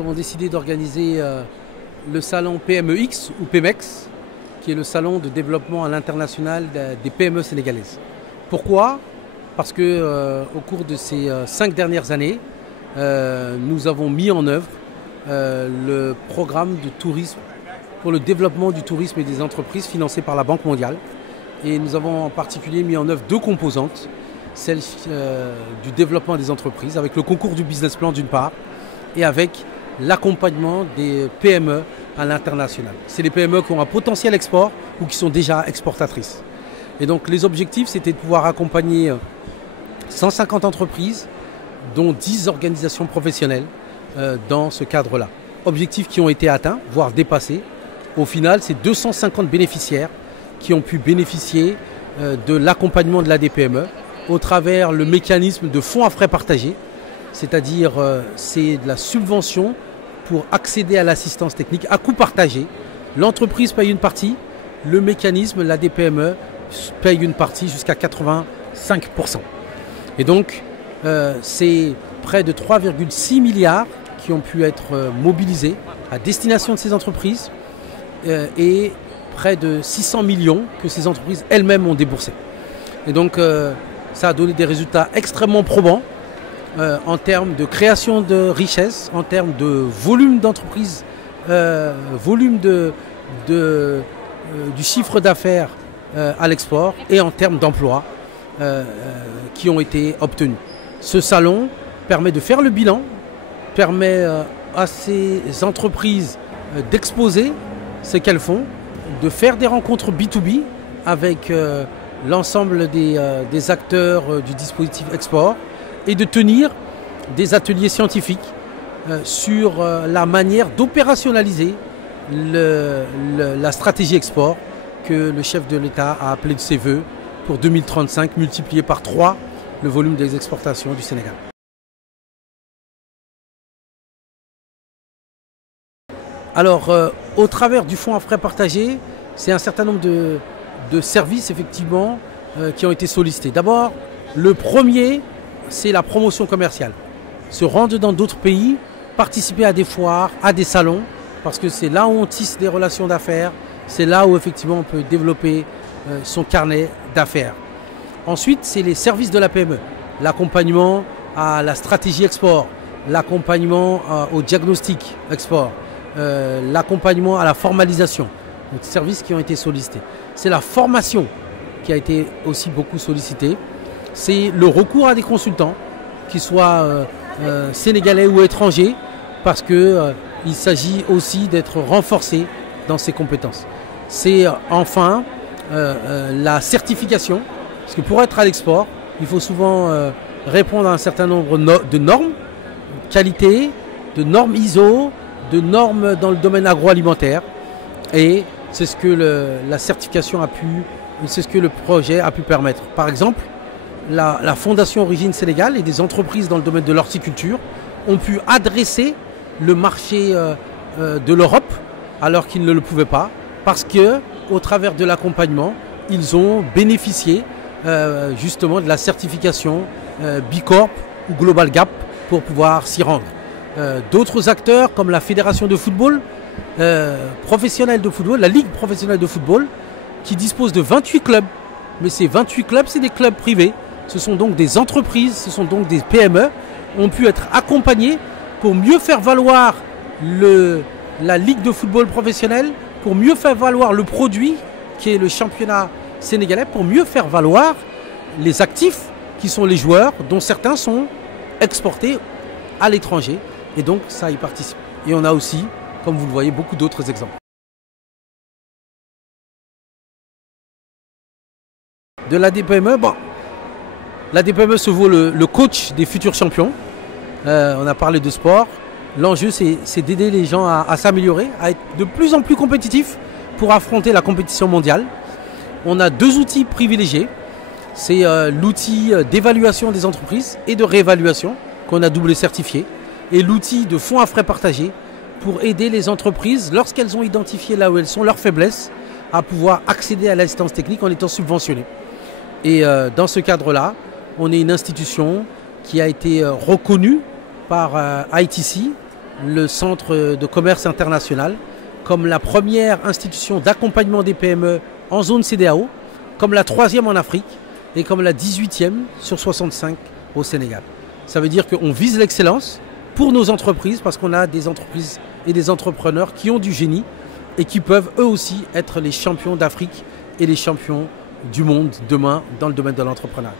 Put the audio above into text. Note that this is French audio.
avons décidé d'organiser le salon PMEX ou PMEX, qui est le salon de développement à l'international des PME sénégalaises. Pourquoi? Parce que au cours de ces 5 dernières années, nous avons mis en œuvre le programme de tourisme pour le développement du tourisme et des entreprises financé par la Banque mondiale. Et nous avons en particulier mis en œuvre 2 composantes, celle du développement des entreprises, avec le concours du business plan d'une part, et avec l'accompagnement des PME à l'international. C'est les PME qui ont un potentiel export ou qui sont déjà exportatrices. Et donc les objectifs, c'était de pouvoir accompagner 150 entreprises, dont 10 organisations professionnelles dans ce cadre-là. Objectifs qui ont été atteints, voire dépassés. Au final, c'est 250 bénéficiaires qui ont pu bénéficier de l'accompagnement de l'ADPME au travers le mécanisme de fonds à frais partagés, c'est-à-dire c'est de la subvention pour accéder à l'assistance technique à coût partagé. L'entreprise paye une partie, le mécanisme, l'ADPME, paye une partie jusqu'à 85%. Et donc, c'est près de 3,6 milliards qui ont pu être mobilisés à destination de ces entreprises et près de 600 millions que ces entreprises elles-mêmes ont déboursés. Et donc, ça a donné des résultats extrêmement probants en termes de création de richesses, en termes de volume d'entreprises, volume du chiffre d'affaires à l'export et en termes d'emplois qui ont été obtenus. Ce salon permet de faire le bilan, permet à ces entreprises d'exposer ce qu'elles font, de faire des rencontres B2B avec l'ensemble des acteurs du dispositif export et de tenir des ateliers scientifiques sur la manière d'opérationnaliser la stratégie export que le chef de l'État a appelé de ses voeux pour 2035, multiplié par 3 le volume des exportations du Sénégal. Alors, au travers du fonds à frais partagés, c'est un certain nombre de services effectivement qui ont été sollicités. D'abord, le premier, c'est la promotion commerciale. Se rendre dans d'autres pays, participer à des foires, à des salons, parce que c'est là où on tisse des relations d'affaires, c'est là où effectivement on peut développer son carnet d'affaires. Ensuite, c'est les services de la PME, l'accompagnement à la stratégie export, l'accompagnement au diagnostic export, l'accompagnement à la formalisation, donc services qui ont été sollicités. C'est la formation qui a été aussi beaucoup sollicitée. C'est le recours à des consultants, qu'ils soient sénégalais ou étrangers, parce qu'il s'agit aussi d'être renforcé dans ses compétences. C'est enfin la certification, parce que pour être à l'export, il faut souvent répondre à un certain nombre de normes, qualité, de normes ISO, de normes dans le domaine agroalimentaire, et c'est ce que la certification a pu, c'est ce que le projet a pu permettre. Par exemple, la Fondation Origine Sénégal et des entreprises dans le domaine de l'horticulture ont pu adresser le marché de l'Europe alors qu'ils ne le pouvaient pas, parce que au travers de l'accompagnement, ils ont bénéficié justement de la certification Bicorp ou Global Gap pour pouvoir s'y rendre. D'autres acteurs comme la Fédération de football professionnelle de football, la Ligue professionnelle de football, qui dispose de 28 clubs. Mais ces 28 clubs, c'est des clubs privés. Ce sont donc des entreprises, ce sont donc des PME, ont pu être accompagnés pour mieux faire valoir la Ligue de football professionnelle, pour mieux faire valoir le produit qui est le championnat sénégalais, pour mieux faire valoir les actifs qui sont les joueurs, dont certains sont exportés à l'étranger. Et donc ça y participe. Et on a aussi, comme vous le voyez, beaucoup d'autres exemples. De l'ADPME, bon, l'ADPME se vaut le coach des futurs champions. On a parlé de sport. L'enjeu, c'est d'aider les gens à s'améliorer, à être de plus en plus compétitifs pour affronter la compétition mondiale. On a 2 outils privilégiés. C'est l'outil d'évaluation des entreprises et de réévaluation qu'on a double certifié, et l'outil de fonds à frais partagés pour aider les entreprises, lorsqu'elles ont identifié là où elles sont, leurs faiblesses, à pouvoir accéder à l'assistance technique en étant subventionnées. Et dans ce cadre-là, on est une institution qui a été reconnue par ITC, le centre de commerce international, comme la première institution d'accompagnement des PME en zone CEDEAO, comme la 3e en Afrique et comme la 18e sur 65 au Sénégal. Ça veut dire qu'on vise l'excellence pour nos entreprises parce qu'on a des entreprises et des entrepreneurs qui ont du génie et qui peuvent eux aussi être les champions d'Afrique et les champions du monde demain dans le domaine de l'entrepreneuriat.